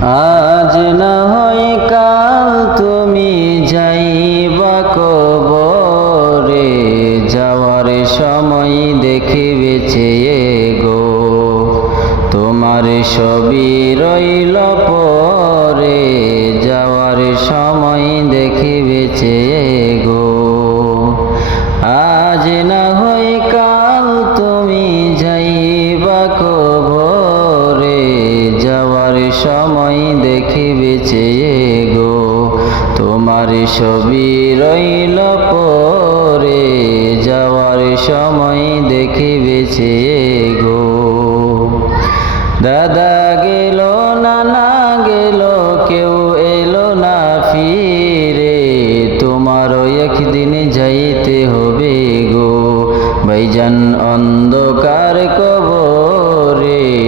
আজ না হয় কাল তুমি যাইবা কবরে, যাওয়ার সময় দেখিবে চেয়ে গো। তোমার ছবি রইল পরে, যাওয়ার সময় দেখিবে চেয়ে দেখিবে চেয়ে গো। তোমার ছবি রইল পরে, যাওয়ার সময় দেখিবে চেয়ে গো। দাদা গেল, নানা গেল, কেউ এলো না ফিরে। তোমার একদিন যাইতে হবে গো। ভাইজান অন্ধকার কবরে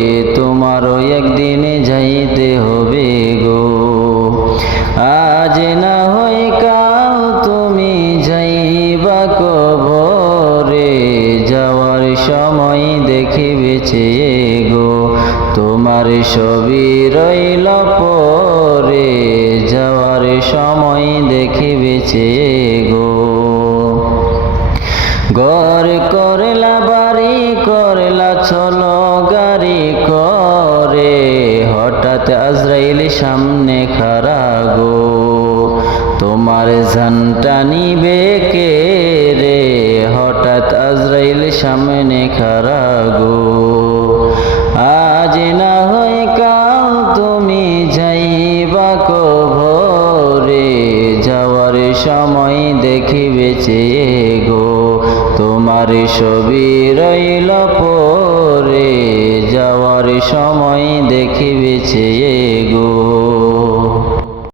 সময় দেখিবে চেয়ে গো। তোমার ছবি রইল পরে, যাওয়ার সময় দেখিবে চেয়ে গো। গর করলা, বাড়ি করলা, চলো গাড়ি করে। হঠাৎ আজরাইল সামনে খারা গো। তোমার ঝানটা নিবে কে? আজরাইল সামনে খারা গো। আজ না হয় কাল তুমি যাইবা কভরে যাওয়ার সময় দেখিবে চেয়ে গো, তোমার ছবি রইল পরে, যাওয়ার সময় দেখিবে চেয়ে গো।